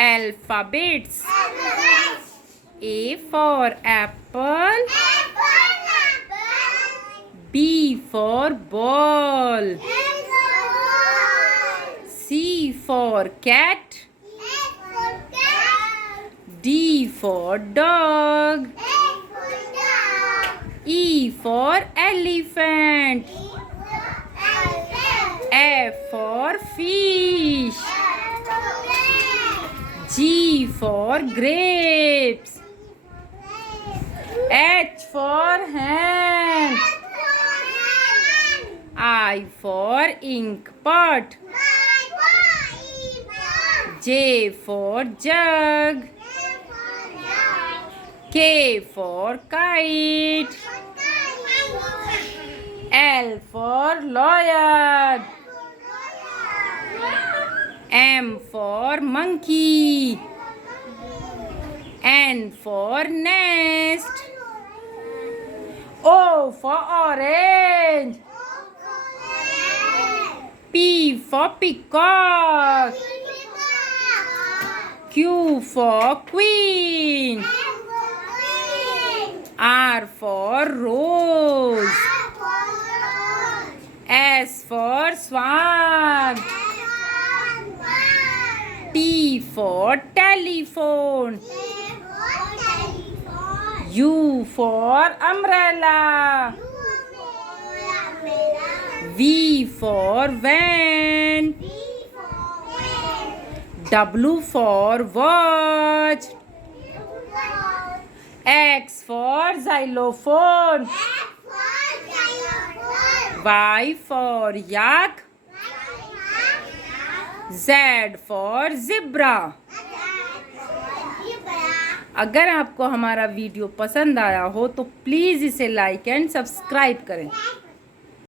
Alphabets. A for apple. B for ball. C for cat. D for dog. E for elephant. F for fish. G for grapes. H for hen. I for ink pot. J for jug. K for kite. L for lawyer. M for monkey. N for nest. O for orange. P for peacock. Q for queen. R for rose. S for swan. T for telephone. U for umbrella. V for van. W for watch. X for xylophone. Y for yak. Z for zebra. अगर आपको हमारा video पसंद आया हो तो please इसे like and subscribe करें।